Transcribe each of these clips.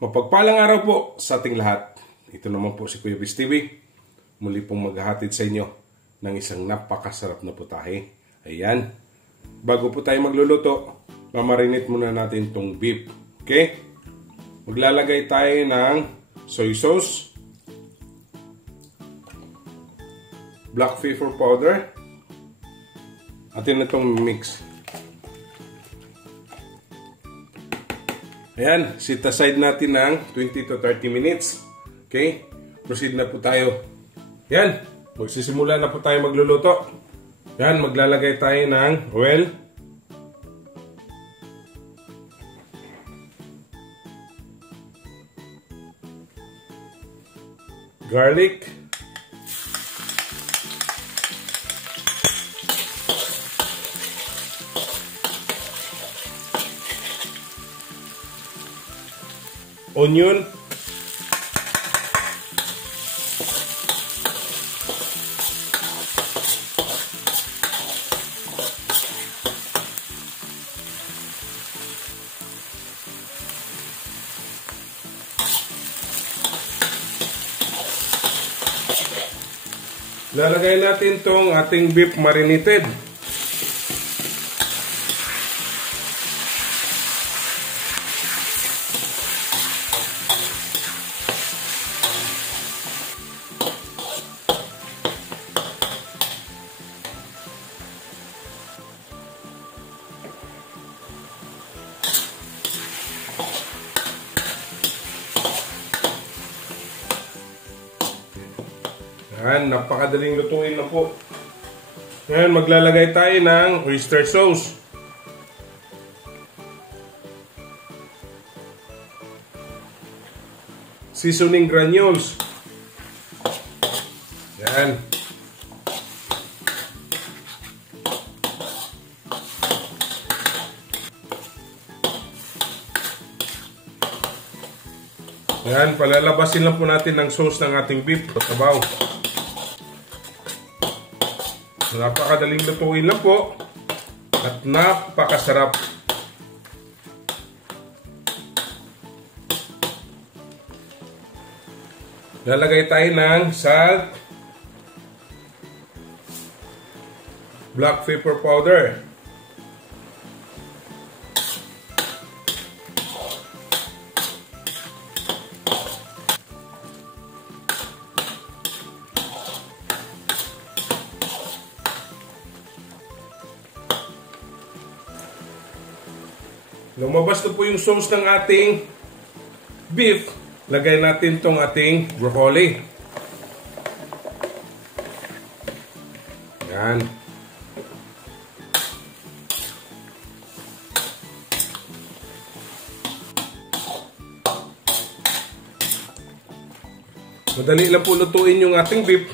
Mapagpalang araw po sa ating lahat. Ito naman po si Kuya Biz TV. Muli pong maghahatid sa inyo ng isang napakasarap na putahe. Ayan. Bago po tayo magluluto, mamarinate muna natin tong beef. Okay? Maglalagay tayo ng soy sauce, black pepper powder, at yun itong mix. Ayan, sit aside natin ng 20 to 30 minutes. Okay? Proceed na po tayo. Ayan, magsisimula na po tayo magluluto. Ayan, maglalagay tayo ng oil. Garlic. Onion. Lalagay natin tong ating beef marinated. Yan, napakadaling lutuin na po. Yan, maglalagay tayo ng oyster sauce. Seasoning granules. Yan. Yan, palalabasin lang po natin ng sauce ng ating beef o sabaw. Napakadaling lutuin lang po at napakasarap. Lalagay tayo ng salt, black pepper powder, lumabas na po yung sauce ng ating beef. Lagay natin tong ating broccoli. Yan. Madali lang po lutuin yung ating beef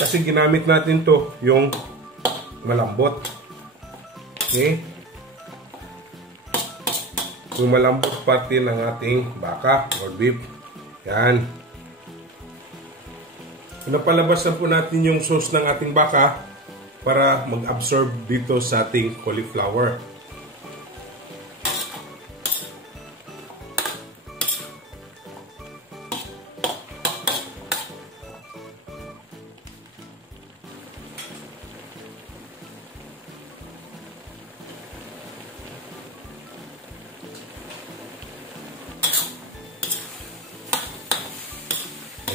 kasi ginamit natin to yung malambot. Okay? Yung malambot parte ng ating baka or beef. Yan. Pinapalabas na po natin yung sauce ng ating baka para mag-absorb dito sa ating cauliflower.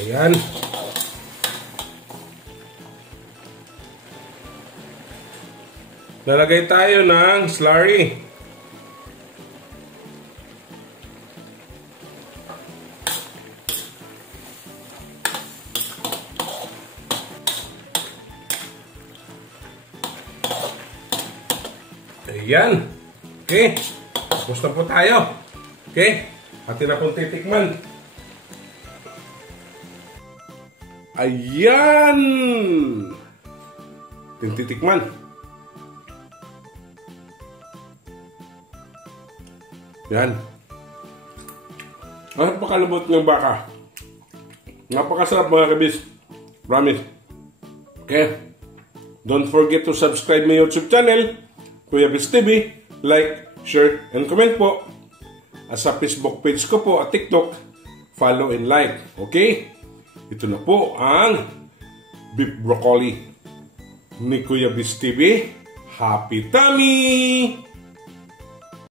Ayan. Lalagay tayo ng slurry. Ayan. Okay. Tapos na po tayo. Okay. Atin na pong titikman. Ayan! Titikman. Yan. Napakalambot ng baka. Napakasarap mga kabis. Promise. Okay. Don't forget to subscribe my YouTube channel, Kuya Biz TV. Like, share, and comment po. At sa Facebook page ko po at TikTok, follow and like. Okay? Ito na po ang beef broccoli ni Kuya Bis TV. Happy tummy!